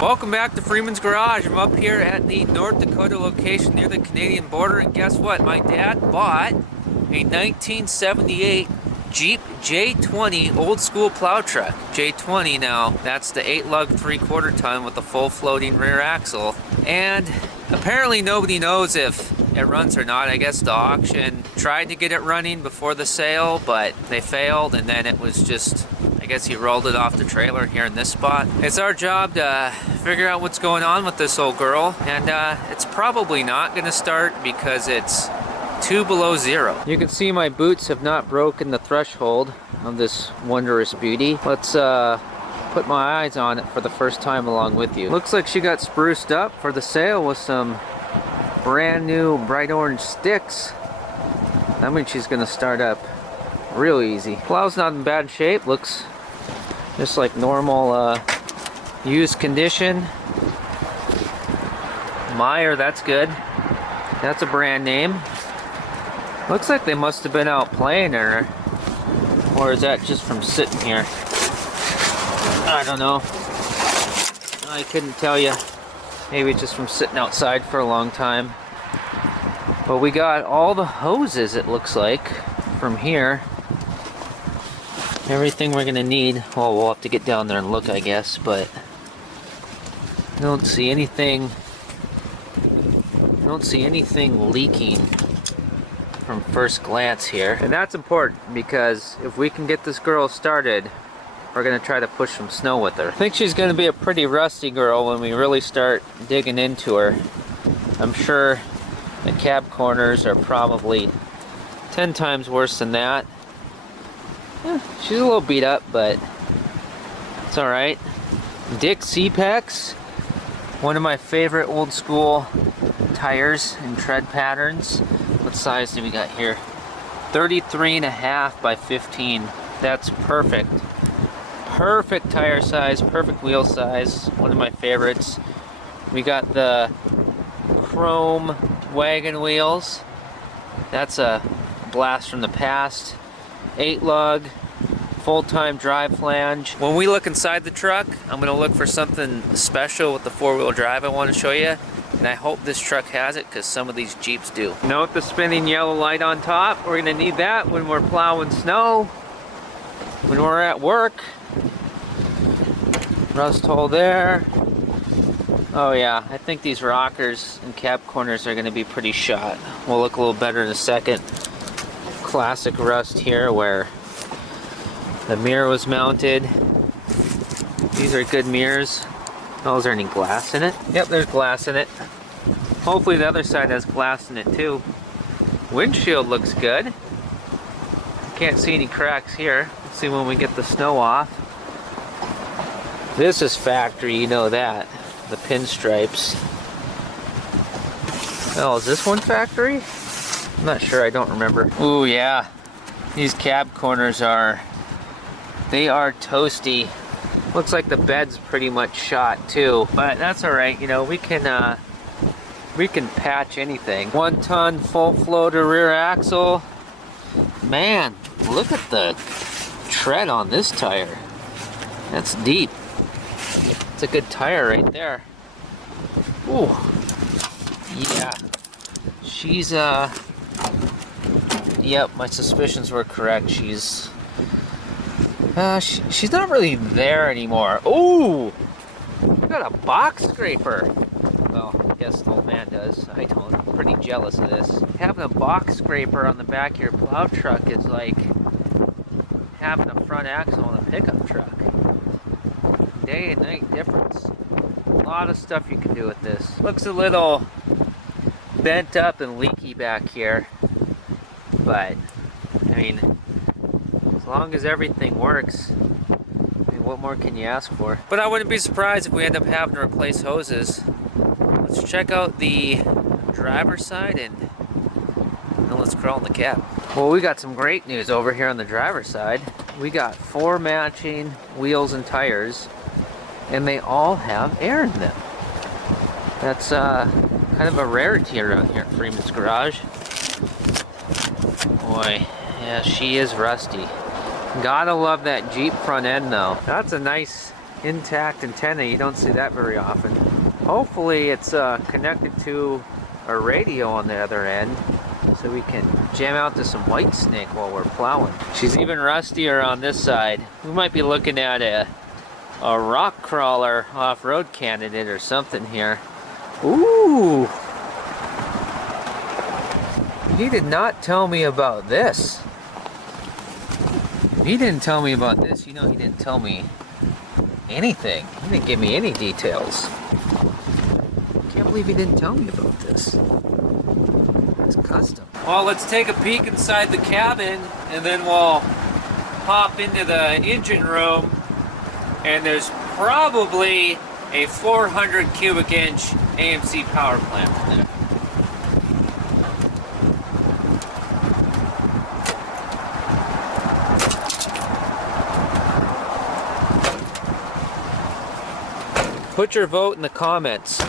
Welcome back to Freeman's Garage. I'm up here at the North Dakota location near the Canadian border, and guess what? My dad bought a 1978 Jeep J20 old school plow truck. J20 now, that's the 8-lug 3/4 ton with the full floating rear axle. And apparently nobody knows if it runs or not. I guess the auction tried to get it running before the sale, but they failed, and then it was just, I guess he rolled it off the trailer here in this spot. It's our job to figure out what's going on with this old girl, and it's probably not gonna start because it's 2 below 0. You can see my boots have not broken the threshold of this wondrous beauty. Let's put my eyes on it for the first time along with you. Looks like she got spruced up for the sale with some brand new bright orange sticks. That means she's gonna start up real easy. Plow's not in bad shape, looks just like normal used condition. Meyer, that's good. That's a brand name. Looks like they must have been out playing her. Or is that just from sitting here? I don't know. I couldn't tell you. Maybe it's just from sitting outside for a long time. But we got all the hoses, it looks like, from here. Everything we're gonna need. Well, we'll have to get down there and look, I guess, but I don't see anything. I don't see anything leaking from first glance here. And that's important because if we can get this girl started, we're gonna try to push some snow with her. I think she's gonna be a pretty rusty girl when we really start digging into her. I'm sure the cab corners are probably 10 times worse than that. She's a little beat up, but it's all right. Dick C-Pex, one of my favorite old school tires and tread patterns. What size do we got here? 33.5 by 15. That's perfect. Perfect tire size, perfect wheel size. One of my favorites. We got the chrome wagon wheels. That's a blast from the past. 8-lug, full-time drive flange. When we look inside the truck, I'm gonna look for something special with the 4-wheel drive I want to show you. And I hope this truck has it, because some of these Jeeps do. Note the spinning yellow light on top. We're gonna need that when we're plowing snow, when we're at work. Rust hole there. Oh yeah, I think these rockers and cab corners are gonna be pretty shot. We'll look a little better in a second. Classic rust here where the mirror was mounted. These are good mirrors. Oh, is there any glass in it? Yep, there's glass in it. Hopefully the other side has glass in it too. Windshield looks good. Can't see any cracks here. Let's see when we get the snow off. This is factory, you know that. The pinstripes. Oh, is this one factory? I'm not sure, I don't remember. Ooh, yeah. These cab corners are toasty. Looks like the bed's pretty much shot too, but that's all right. You know, we can patch anything. 1-ton full floater rear axle. Man, look at the tread on this tire. That's deep. It's a good tire right there. Ooh, yeah. She's yep, my suspicions were correct. She's not really there anymore. Ooh! We got a box scraper. Well, I guess the old man does. I don't. I'm pretty jealous of this. Having a box scraper on the back of your plow truck is like having a front axle on a pickup truck. Day and night difference. A lot of stuff you can do with this. Looks a little bent up and leaky back here. But, I mean, as long as everything works, I mean, what more can you ask for? But I wouldn't be surprised if we end up having to replace hoses. Let's check out the driver's side and then let's crawl in the cab. Well, we got some great news over here on the driver's side. We got 4 matching wheels and tires, and they all have air in them. That's kind of a rarity around here at Freeman's Garage. Boy, yeah, she is rusty. Gotta love that Jeep front end though. That's a nice intact antenna. You don't see that very often. Hopefully it's connected to a radio on the other end, so we can jam out to some white snake while we're plowing. She's even rustier on this side. We might be looking at a rock crawler off-road candidate or something here. Ooh! He did not tell me about this. He didn't tell me about this. You know, he didn't tell me anything. He didn't give me any details. Can't believe he didn't tell me about this. It's custom. Well, let's take a peek inside the cabin, and then we'll hop into the engine room, and there's probably a 400 cubic inch AMC power plant in there. Put your vote in the comments.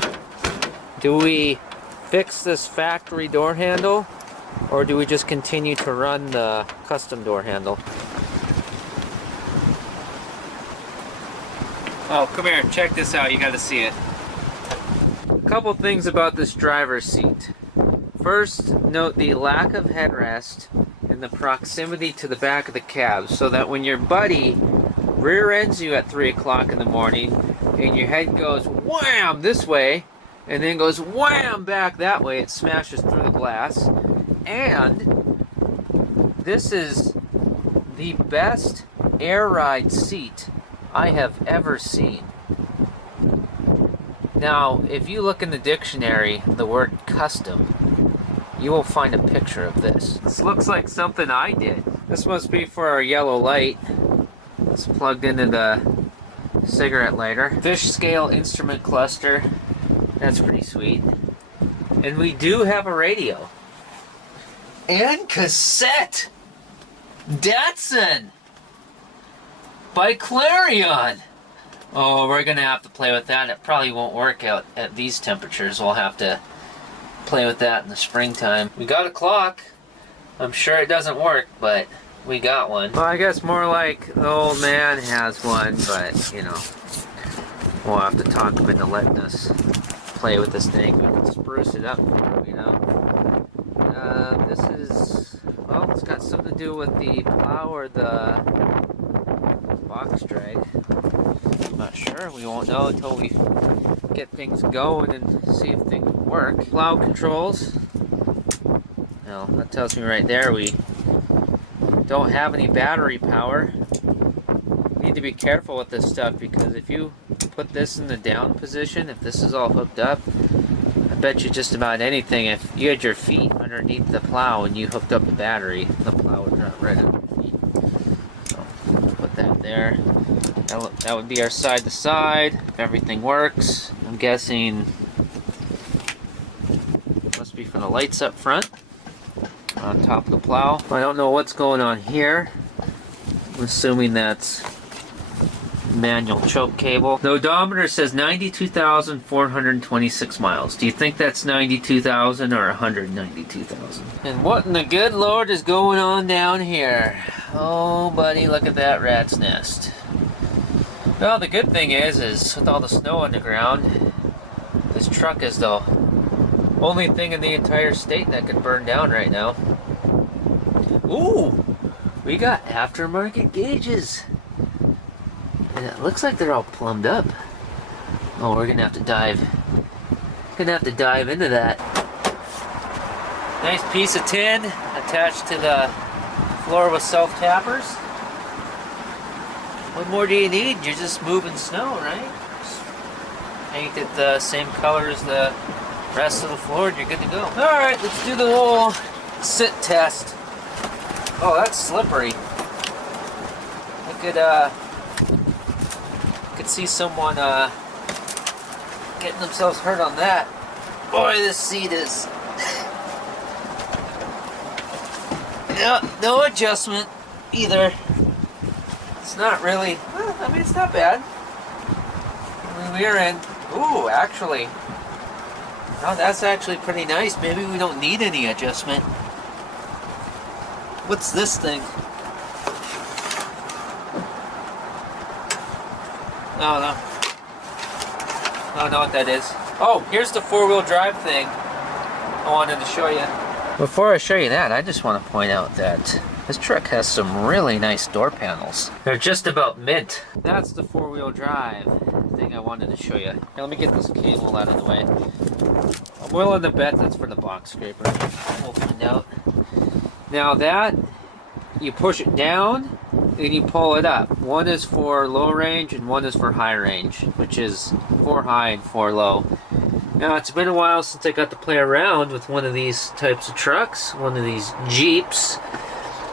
Do we fix this factory door handle, or do we just continue to run the custom door handle? Oh, come here, check this out, you gotta see it. A couple things about this driver's seat. First, note the lack of headrest and the proximity to the back of the cab, so that when your buddy rear ends you at 3 o'clock in the morning and your head goes wham this way and then goes wham back that way, it smashes through the glass. And this is the best air ride seat I have ever seen. Now, if you look in the dictionary, the word custom, you will find a picture of this. This looks like something I did. This must be for our yellow light. It's plugged into the cigarette lighter. Fish scale instrument cluster. That's pretty sweet. And we do have a radio. And cassette! Datsun! By Clarion! Oh, we're gonna have to play with that. It probably won't work out at these temperatures. We'll have to play with that in the springtime. We got a clock. I'm sure it doesn't work, but we got one. Well, I guess more like the old man has one, but, you know, we'll have to talk him into letting us play with this thing. We can spruce it up, you know. This is, well, it's got something to do with the plow or the box drag. I'm not sure. We won't know until we get things going and see if things work. Plow controls. Now, that tells me right there we don't have any battery power. You need to be careful with this stuff, because if you put this in the down position, if this is all hooked up, I bet you just about anything, if you had your feet underneath the plow and you hooked up the battery, the plow would run right under your feet. So, put that there. That would be our side to side. If everything works, I'm guessing must be for the lights up front on top of the plow. I don't know what's going on here. I'm assuming that's manual choke cable. The odometer says 92,426 miles. Do you think that's 92,000 or 192,000? And what in the good Lord is going on down here? Oh, buddy, look at that rat's nest. Well, the good thing is with all the snow on the ground, this truck is the only thing in the entire state that could burn down right now. Ooh, we got aftermarket gauges. And it looks like they're all plumbed up. Oh, we're gonna have to dive into that. Nice piece of tin attached to the floor with self-tappers. What more do you need? You're just moving snow, right? Just paint it the same color as the rest of the floor and you're good to go. Alright, let's do the whole sit test. Oh, that's slippery. I could see someone getting themselves hurt on that. Boy, this seat is... yeah, no adjustment either. It's not really... well, I mean, it's not bad. I mean, we're in... ooh, actually... oh, that's actually pretty nice. Maybe we don't need any adjustment. What's this thing? Oh, no. I don't know what that is. Oh, here's the four-wheel drive thing I wanted to show you. Before I show you that, I just want to point out that this truck has some really nice door panels. They're just about mint. That's the four-wheel drive thing I wanted to show you. Here, let me get this cable out of the way. I'm willing to bet that's for the box scraper. We'll find out. Now that, you push it down, and you pull it up. One is for low range, and one is for high range, which is 4 high and 4 low. Now, it's been a while since I got to play around with one of these types of trucks, one of these Jeeps,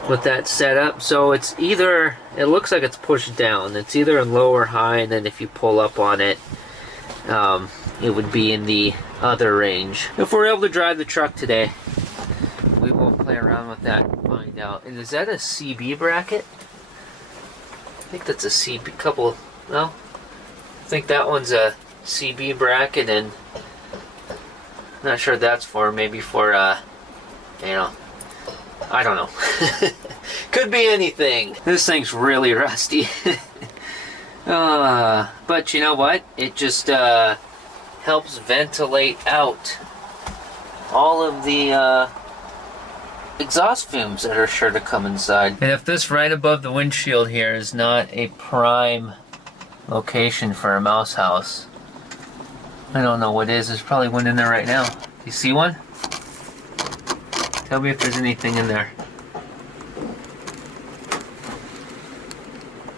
with that setup. So it's either, it looks like it's pushed down. It's either in low or high, and then if you pull up on it, it would be in the other range. If we're able to drive the truck today, we will play around with that and find out. And is that a CB bracket? I think that's a CB, couple, well, I think that one's a CB bracket, and I'm not sure what that's for, maybe for, you know, I don't know. Could be anything. This thing's really rusty. But you know what? It just helps ventilate out all of the exhaust fumes that are sure to come inside. And if this right above the windshield here is not a prime location for a mouse house, I don't know what is. There's probably one in there right now. Do you see one? Tell me if there's anything in there.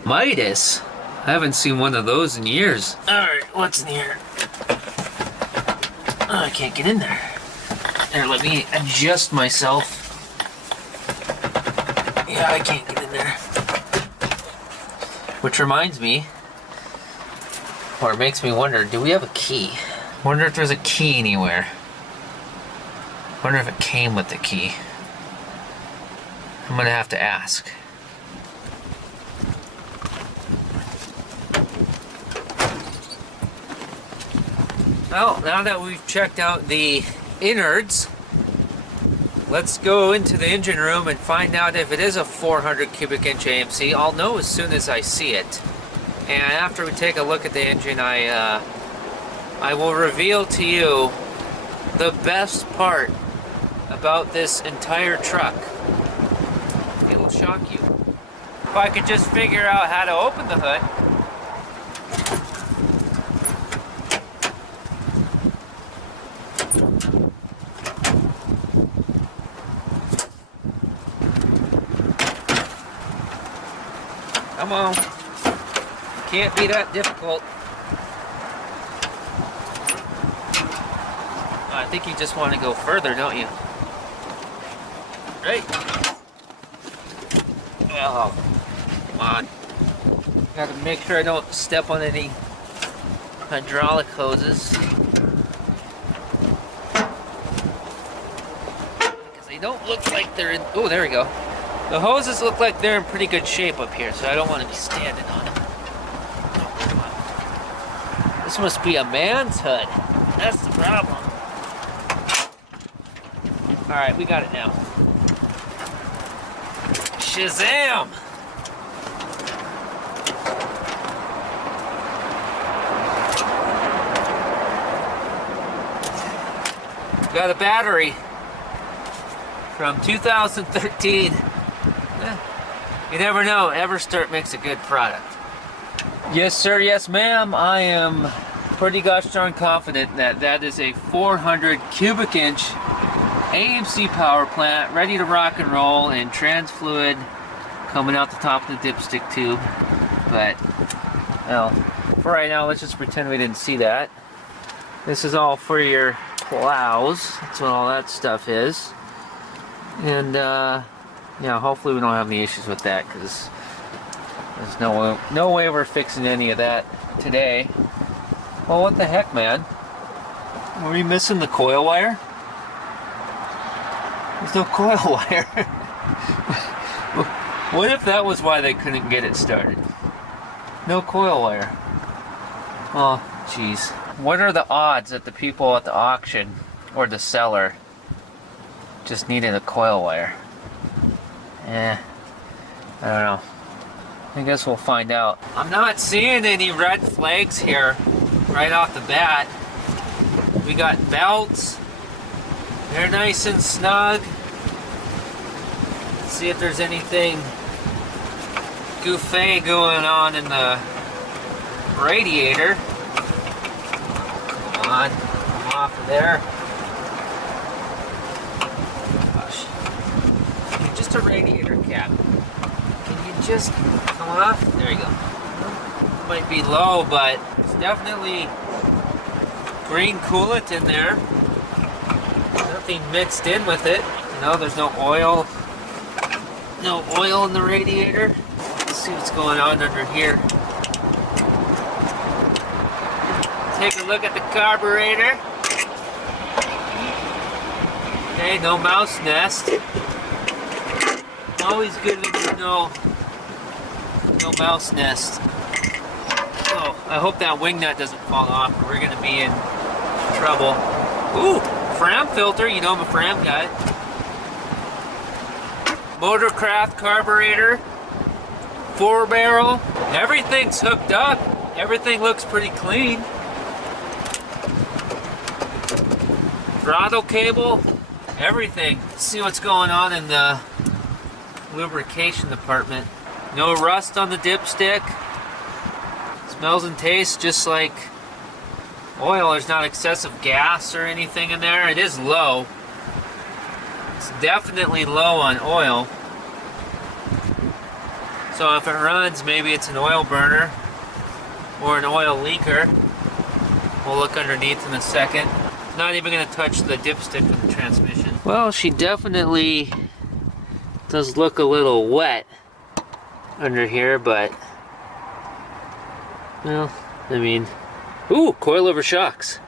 Midas? I haven't seen one of those in years. Alright, what's in here? Oh, I can't get in there. Here, let me adjust myself. Yeah, I can't get in there. Which reminds me, or it makes me wonder, do we have a key? Wonder if there's a key anywhere. Wonder if it came with the key. I'm gonna have to ask. Well, now that we've checked out the innards, let's go into the engine room and find out if it is a 400 cubic inch AMC. I'll know as soon as I see it. And after we take a look at the engine, I will reveal to you the best part about this entire truck. It'll shock you. If I could just figure out how to open the hood. Come on. Can't be that difficult. I think you just want to go further, don't you? Right. Oh, come on. Got to make sure I don't step on any hydraulic hoses. Because they don't look like they're in... Oh, there we go. The hoses look like they're in pretty good shape up here, so I don't want to be standing on them. Oh, come on. This must be a man's hood. That's the problem. Alright, we got it now. Shazam! Got a battery from 2013. You never know, Everstart makes a good product. Yes sir, yes ma'am, I am pretty gosh darn confident that that is a 400 cubic inch AMC power plant ready to rock and roll, and trans fluid coming out the top of the dipstick tube. But, well, for right now, let's just pretend we didn't see that. This is all for your plows. That's what all that stuff is. And, yeah, hopefully we don't have any issues with that, because there's no way we're fixing any of that today. Well, what the heck, man? Were we missing the coil wire? There's no coil wire. What if that was why they couldn't get it started? No coil wire. Oh, jeez. What are the odds that the people at the auction, or the seller, just needed a coil wire? I don't know. I guess we'll find out. I'm not seeing any red flags here right off the bat. We got belts. They're nice and snug. Let's see if there's anything goofy going on in the radiator. Come on, come off of there. Gosh. You're just a radiator cap. Can you just come off? There you go. Might be low, but it's definitely green coolant in there. Nothing mixed in with it. You know, there's no oil. No oil in the radiator. Let's see what's going on under here. Take a look at the carburetor. Okay, no mouse nest. Always good when you know no mouse nest. Oh, I hope that wing nut doesn't fall off or we're gonna be in trouble. Ooh, Fram filter, you know I'm a Fram guy. Motorcraft carburetor, 4-barrel. Everything's hooked up. Everything looks pretty clean. Throttle cable, everything. Let's see what's going on in the lubrication department. No rust on the dipstick. Smells and tastes just like oil. There's not excessive gas or anything in there. It is low. It's definitely low on oil. So if it runs, maybe it's an oil burner or an oil leaker. We'll look underneath in a second. Not even going to touch the dipstick of the transmission. Well, she definitely does look a little wet under here, but well, I mean, ooh, coilover shocks.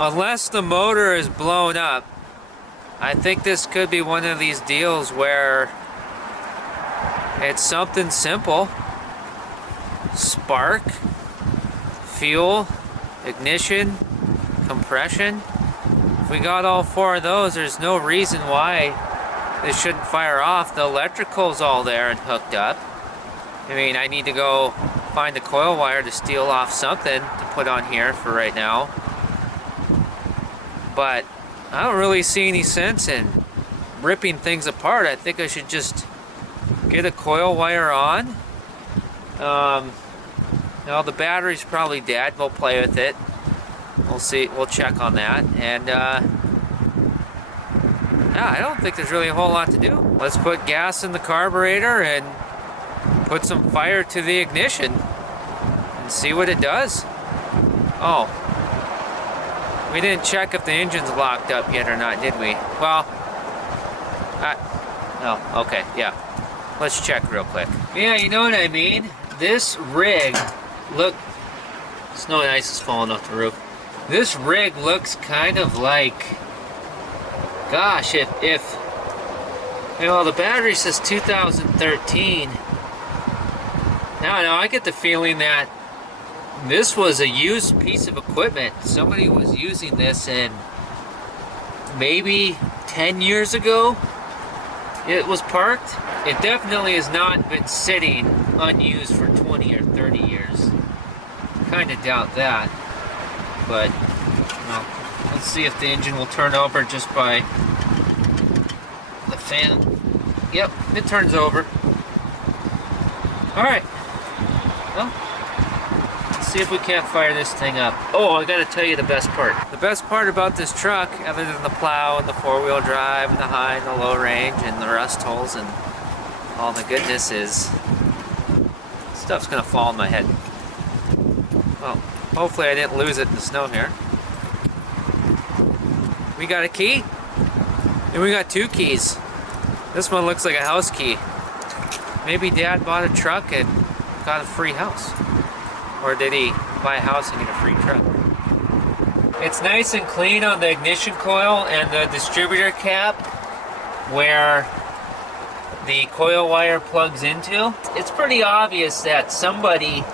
Unless the motor is blown up, I think this could be one of these deals where it's something simple. Spark, fuel, ignition, compression. If we got all 4 of those, there's no reason why this shouldn't fire off. The electrical's all there and hooked up. I mean, I need to go find the coil wire to steal off something to put on here for right now. But I don't really see any sense in ripping things apart. I think I should just get a coil wire on. Now the battery's probably dead. We'll play with it. We'll see. We'll check on that. And yeah, I don't think there's really a whole lot to do. Let's put gas in the carburetor and put some fire to the ignition and see what it does. Oh, we didn't check if the engine's locked up yet or not, did we? Well, oh, okay, yeah. Let's check real quick. Yeah, you know what I mean? This rig, look, snow and ice is falling off the roof. This rig looks kind of like, gosh, if you know, the battery says 2013. Now I get the feeling that this was a used piece of equipment. Somebody was using this and maybe 10 years ago it was parked. It definitely has not been sitting unused for 20 or 30 years. Kind of doubt that. But, well, let's see if the engine will turn over just by the fan. Yep, it turns over. Alright. Well, let's see if we can't fire this thing up. Oh, I gotta tell you the best part. The best part about this truck, other than the plow and the 4-wheel drive and the high and the low range and the rust holes and all the goodness, is stuff's gonna fall on my head. Well, hopefully I didn't lose it in the snow here. We got a key, and we got 2 keys. This one looks like a house key. Maybe Dad bought a truck and got a free house. Or did he buy a house and get a free truck? It's nice and clean on the ignition coil and the distributor cap where the coil wire plugs into. It's pretty obvious that somebody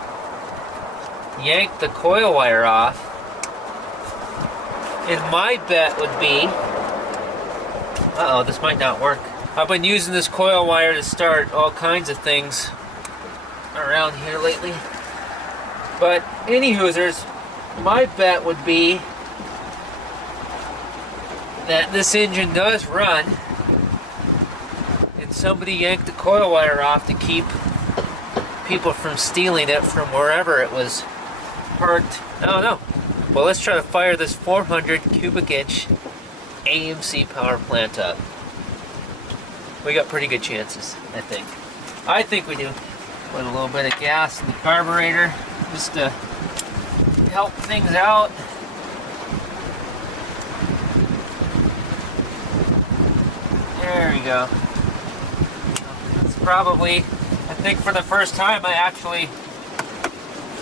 yanked the coil wire off. And my bet would be, uh-oh, this might not work. I've been using this coil wire to start all kinds of things around here lately. But anywhoozers, my bet would be that this engine does run and somebody yanked the coil wire off to keep people from stealing it from wherever it was parked. I don't know. Well, let's try to fire this 400 cubic inch AMC power plant up. We got pretty good chances, I think. I think we do. Put a little bit of gas in the carburetor just to help things out. There we go. That's probably, I think for the first time I actually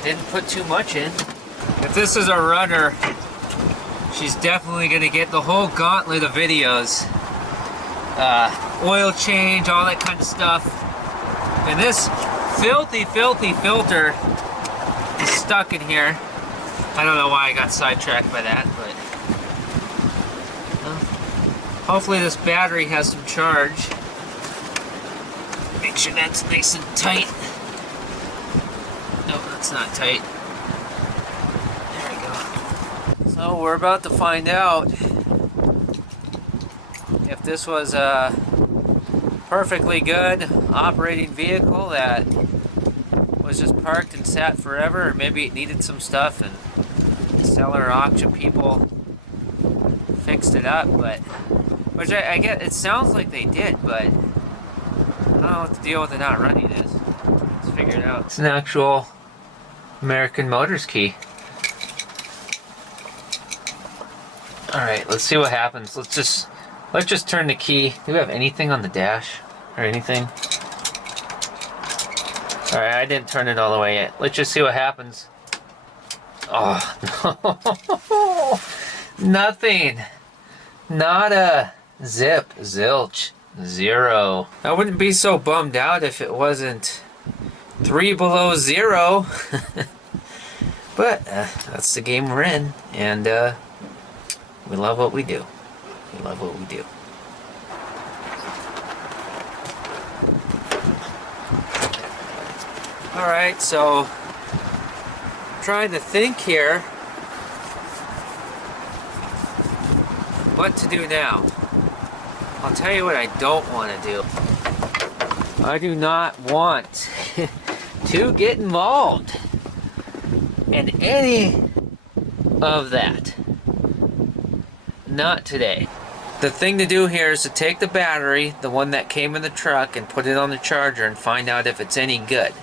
didn't put too much in. If this is a runner, she's definitely going to get the whole gauntlet of videos. Oil change, all that kind of stuff. And this filthy filter is stuck in here. I don't know why I got sidetracked by that, but hopefully this battery has some charge. Make sure that's nice and tight. No, that's not tight. There we go. So we're about to find out if this was a perfectly good operating vehicle that was just parked and sat forever, or maybe it needed some stuff and seller or auction people fixed it up, but which I get, it sounds like they did, but I don't know what the deal with it not running is. Let's figure it out. It's an actual American Motors key. Alright, let's see what happens. Let's just turn the key. Do we have anything on the dash or anything? Alright, I didn't turn it all the way yet. Let's just see what happens. Oh, no. Nothing. Nada. Zip. Zilch. Zero. I wouldn't be so bummed out if it wasn't 3 below 0. But that's the game we're in. And we love what we do. We love what we do. Alright, so trying to think here what to do now. I'll tell you what I don't want to do. I do not want to get involved in any of that. Not today. The thing to do here is to take the battery, the one that came in the truck, and put it on the charger and find out if it's any good.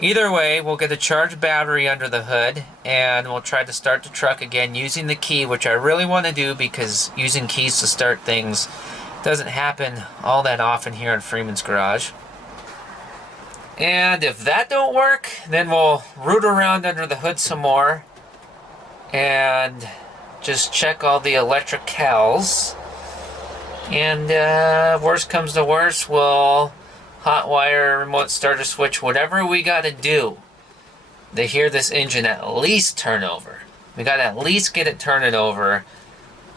Either way, we'll get a charged battery under the hood, and we'll try to start the truck again using the key, which I really want to do because using keys to start things doesn't happen all that often here in Freeman's garage. And if that don't work, then we'll root around under the hood some more and just check all the electricals. And worst comes to worst, we'll hot wire, remote starter switch, whatever we gotta do to hear this engine at least turn over. We gotta at least get it turning over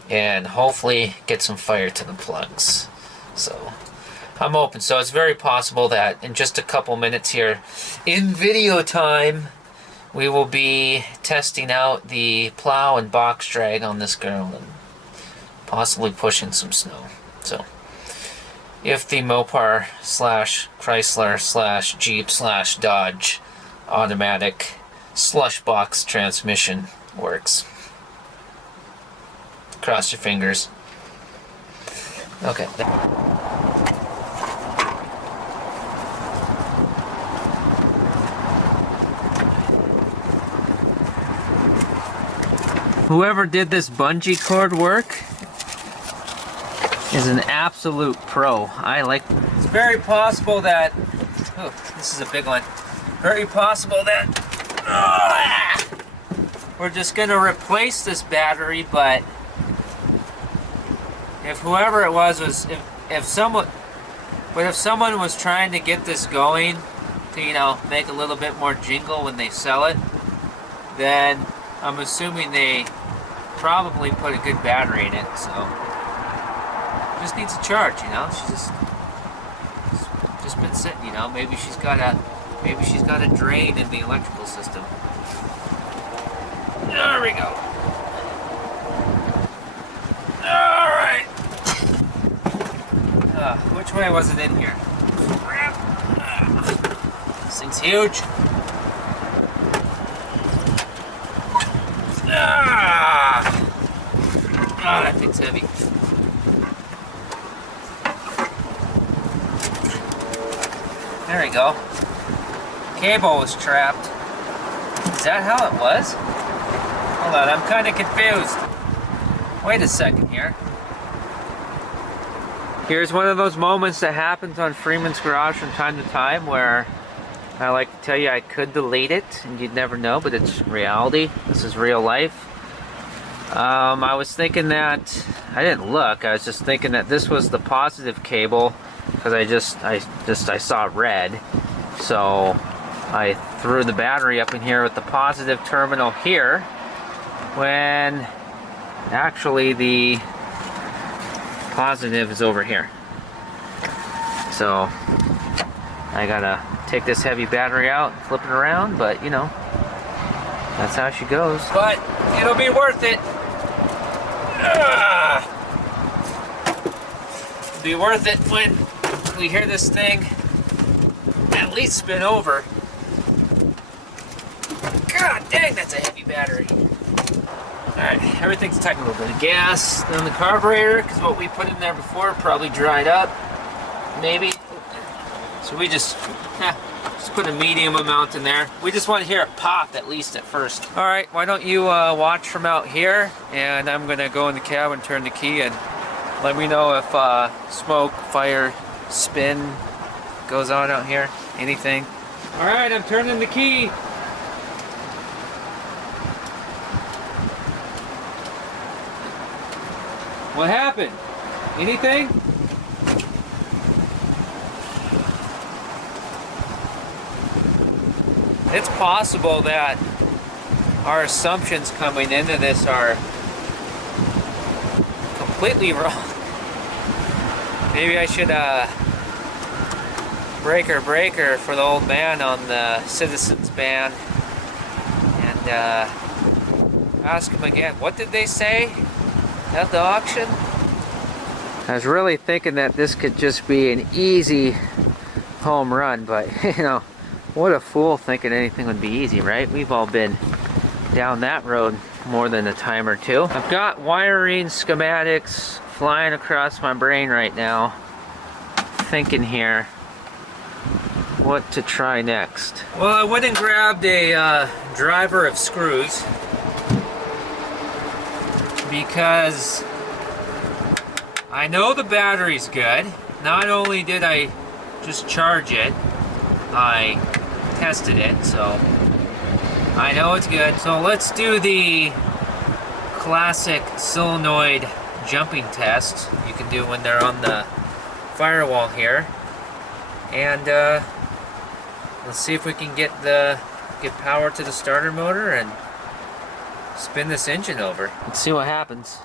and hopefully get some fire to the plugs. So I'm open. So it's very possible that in just a couple minutes here in video time, we will be testing out the plow and box drag on this girl and possibly pushing some snow. So if the Mopar / Chrysler / Jeep / Dodge automatic slush box transmission works. Cross your fingers. Okay. Whoever did this bungee cord work is an absolute pro. I like. It's very possible that. Oh, this is a big one. Very possible that we're just gonna replace this battery, but if whoever it was if someone was trying to get this going to, you know, make a little bit more jingle when they sell it, then I'm assuming they probably put a good battery in it, so just needs a charge, you know. She's just been sitting, you know. Maybe Maybe she's got a drain in the electrical system. There we go. Alright. Which way was it in here? This thing's huge. That thing's heavy. There we go. Cable was trapped. Is that how it was? Hold on, I'm kind of confused. Wait a second here. Here's one of those moments that happens on Freeman's Garage from time to time where I like to tell you I could delete it and you'd never know, but it's reality. This is real life. I was thinking that, I didn't look, I was just thinking that this was the positive cable because I saw red. So I threw the battery up in here with the positive terminal here when actually the positive is over here. So I gotta take this heavy battery out and flip it around, but you know, that's how she goes. But it'll be worth it. It'll be worth it when we hear this thing at least spin over. God dang, that's a heavy battery. Alright, everything's tight. A little bit of gas on the carburetor, because what we put in there before probably dried up. Maybe. So we just put a medium amount in there. We just want to hear it pop at least at first. Alright, why don't you watch from out here, and I'm going to go in the cab and turn the key, and let me know if smoke, fire, spin goes on out here. Anything. Alright, I'm turning the key. What happened? Anything? It's possible that our assumptions coming into this are completely wrong. Maybe I should breaker for the old man on the Citizens ban and ask him again. What did they say at the auction? I was really thinking that this could just be an easy home run, but you know, what a fool thinking anything would be easy, right? We've all been down that road more than a time or two. I've got wiring schematics flying across my brain right now, thinking here what to try next. Well, I went and grabbed a driver of screws because I know the battery's good. Not only did I just charge it, I tested it, so I know it's good. So let's do the classic solenoid jumping test you can do when they're on the firewall here, and let's see if we can get power to the starter motor and spin this engine over. Let's see what happens.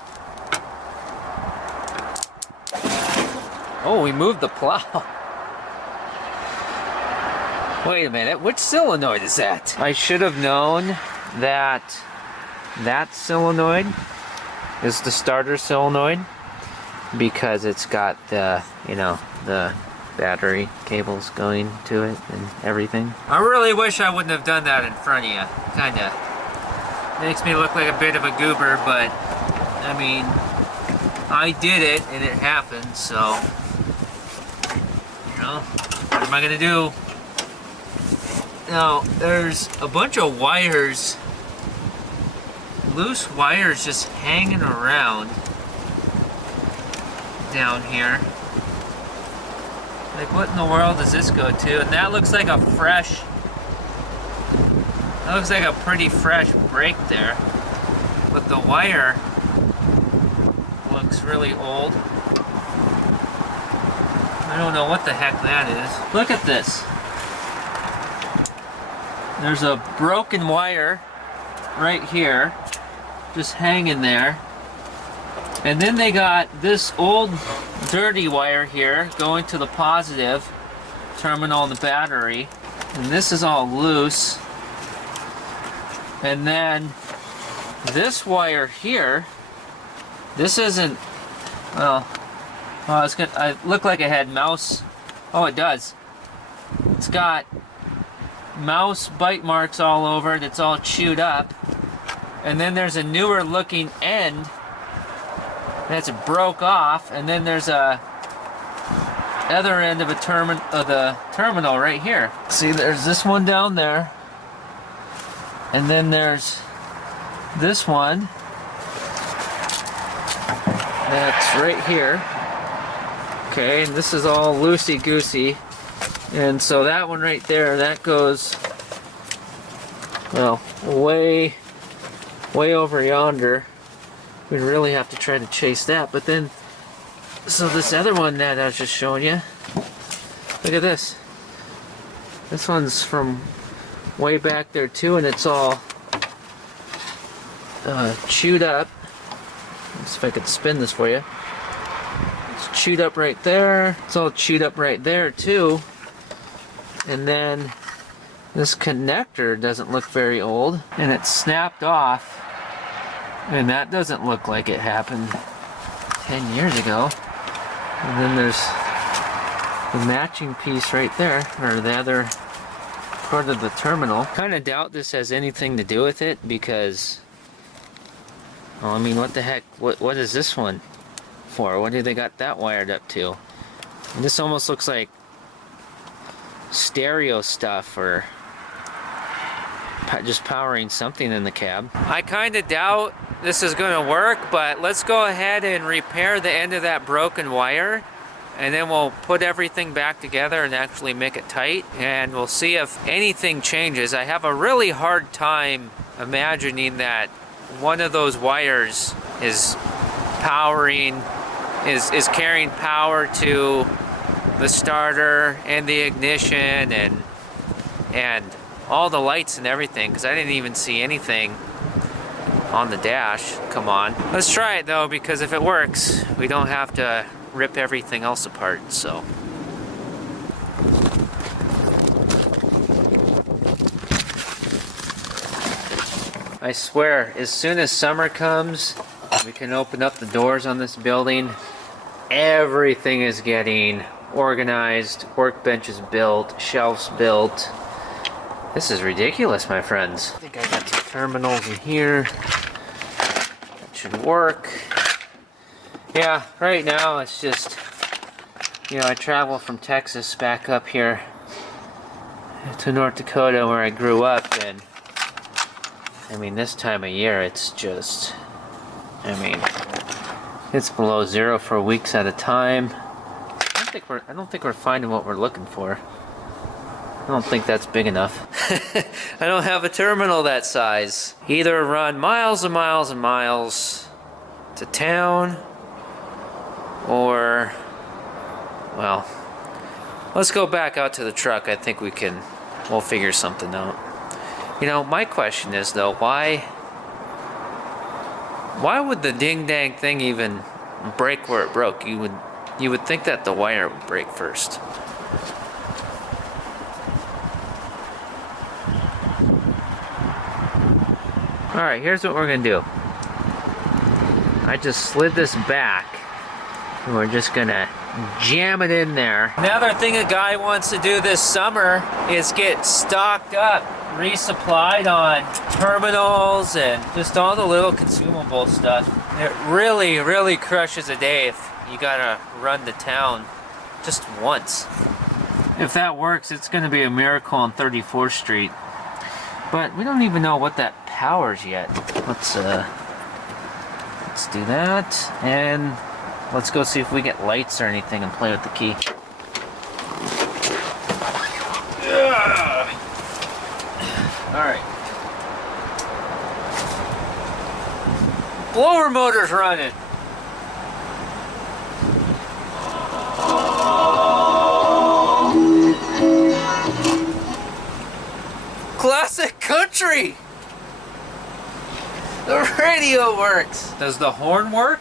Oh, we moved the plow. Wait a minute, which solenoid is that? I should have known that that solenoid is the starter solenoid because it's got the, you know, the battery cables going to it and everything. I really wish I wouldn't have done that in front of you. Kinda makes me look like a bit of a goober, but I mean, I did it and it happened, so you know, what am I gonna do? Now, there's a bunch of wires, loose wires just hanging around down here. Like, what in the world does this go to? And that looks like a pretty fresh break there. But the wire looks really old. I don't know what the heck that is. Look at this. There's a broken wire right here, just hanging there. And then they got this old dirty wire here going to the positive terminal on the battery. And this is all loose. And then this wire here, this isn't, well, it's gonna, I looked like it had mouse. Oh, it does. It's got mouse bite marks all over it. It's all chewed up. And then there's a newer looking end that's broke off. And then there's a other end of the terminal right here. See, there's this one down there. And then there's this one that's right here. Okay, and this is all loosey-goosey. And so that one right there, that goes, well, way over yonder. We'd really have to try to chase that. But then, so this other one that I was just showing you, look at this. This one's from way back there too, and it's all chewed up. Let's see if I could spin this for you. It's chewed up right there. It's all chewed up right there too. And then this connector doesn't look very old, and it's snapped off, and that doesn't look like it happened 10 years ago. And then there's the matching piece right there, or the other part of the terminal. Kind of doubt this has anything to do with it, because, well, I mean, what the heck, what is this one for? What do they got that wired up to? And this almost looks like stereo stuff, or just powering something in the cab. I kind of doubt this is going to work, but let's go ahead and repair the end of that broken wire, and then we'll put everything back together and actually make it tight, and we'll see if anything changes. I have a really hard time imagining that one of those wires is carrying power to the starter and the ignition and all the lights and everything, because I didn't even see anything on the dash. Come on. Let's try it though, because if it works, we don't have to rip everything else apart. So I swear, as soon as summer comes, we can open up the doors on this building. Everything is getting organized, workbenches built, shelves built. This is ridiculous, my friends. I think I got two terminals in here. That should work. Yeah, right now it's just, you know, I travel from Texas back up here to North Dakota where I grew up, and I mean, this time of year it's just, I mean, it's below zero for weeks at a time. I don't think we're finding what we're looking for. I don't think that's big enough. I don't have a terminal that size. Either run miles and miles and miles to town, or, well, let's go back out to the truck. I think we'll figure something out. You know, my question is though, why would the ding dang thing even break where it broke? You would think that the wire would break first. Alright, here's what we're gonna do. I just slid this back, and we're just gonna jam it in there. Another thing a guy wants to do this summer is get stocked up, resupplied on terminals and just all the little consumable stuff. It really, really crushes a day if you gotta run to town just once. If that works, it's gonna be a miracle on 34th Street. But we don't even know what that powers yet. Let's do that, and let's go see if we get lights or anything and play with the key. Alright. Blower motor's running. Classic country! The radio works! Does the horn work?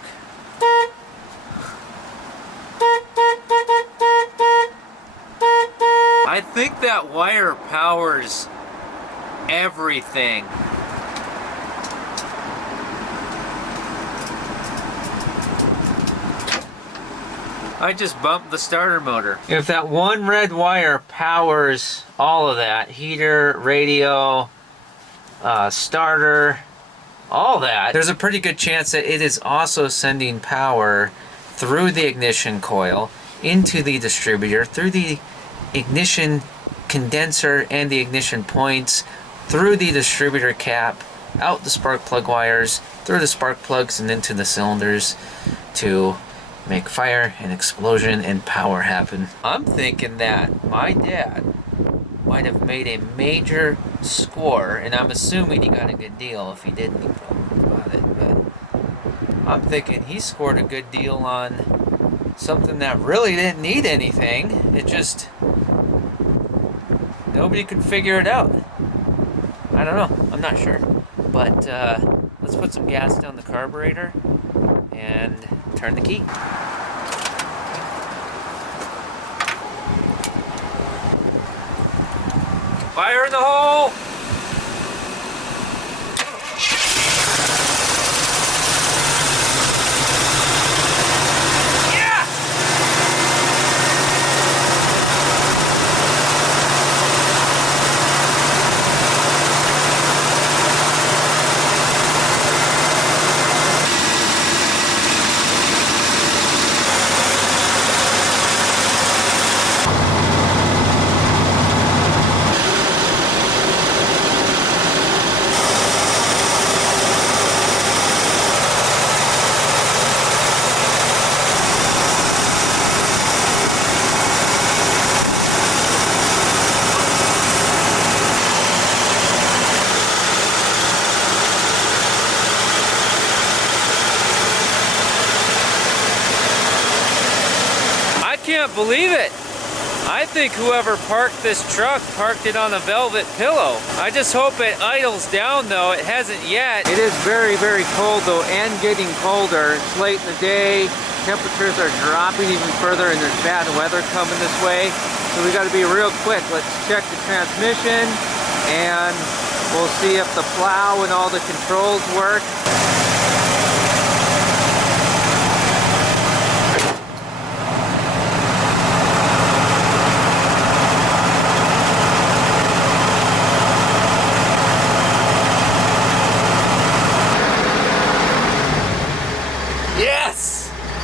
I I think that wire powers everything. I just bumped the starter motor. If that one red wire powers all of that, heater, radio, starter, all that, there's a pretty good chance that it is also sending power through the ignition coil into the distributor, through the ignition condenser and the ignition points, through the distributor cap, out the spark plug wires, through the spark plugs and into the cylinders to make fire and explosion and power happen. I'm thinking that my dad might have made a major score, and I'm assuming he got a good deal. If he didn't, he probably bought it, but I'm thinking he scored a good deal on something that really didn't need anything. It just, nobody could figure it out. I don't know, I'm not sure. But let's put some gas down the carburetor and turn the key. Fire in the hole! Can't believe it. I think whoever parked this truck parked it on a velvet pillow. I just hope it idles down though. It hasn't yet. It is very, very cold though, and getting colder. It's late in the day. Temperatures are dropping even further, and there's bad weather coming this way. So we got to be real quick. Let's check the transmission, and we'll see if the plow and all the controls work.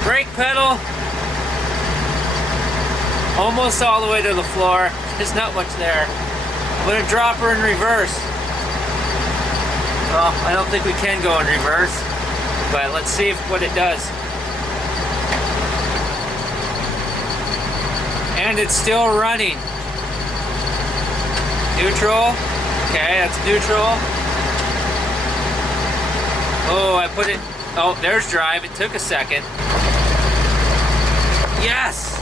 Brake pedal, almost all the way to the floor. There's not much there. I'm gonna drop her in reverse. Well, I don't think we can go in reverse, but let's see what it does. And it's still running. Neutral, okay, that's neutral. Oh, I put it, oh, there's drive, it took a second. Yes!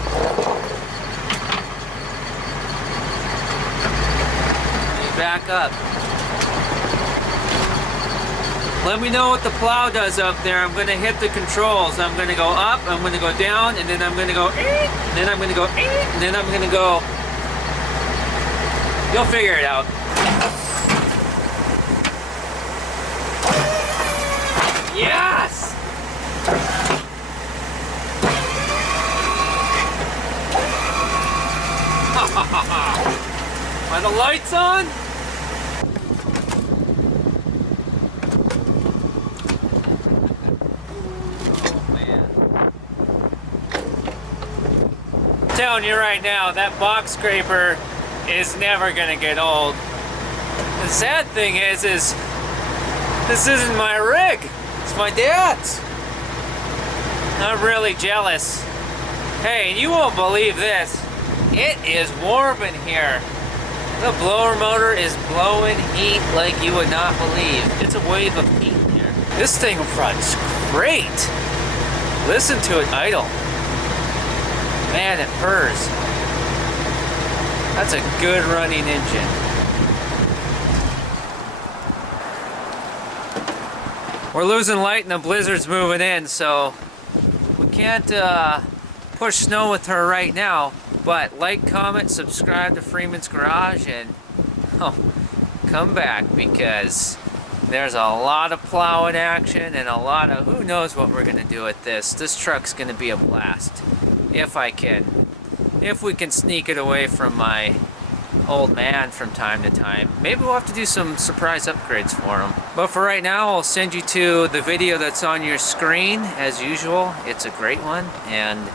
Let me back up. Let me know what the plow does up there. I'm going to hit the controls. I'm going to go up, I'm going to go down, and then I'm going to go, and then I'm going to go, and then I'm going to go. You'll figure it out. Yes! Are the lights on? Oh man. I'm telling you right now, that box scraper is never gonna get old. The sad thing is this isn't my rig. It's my dad's. I'm really jealous. Hey, you won't believe this. It is warm in here. The blower motor is blowing heat like you would not believe. It's a wave of heat in here. This thing runs great. Listen to it idle. Man, it purrs. That's a good running engine. We're losing light and the blizzard's moving in, so we can't push snow with her right now. But like, comment, subscribe to Freeman's Garage, and come back, because there's a lot of plowing action and a lot of who knows what we're going to do with this. This truck's going to be a blast. If we can sneak it away from my old man from time to time. Maybe we'll have to do some surprise upgrades for him. But for right now, I'll send you to the video that's on your screen. As usual, it's a great one, and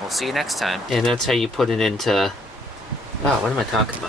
we'll see you next time. And that's how you put it into... Oh, what am I talking about?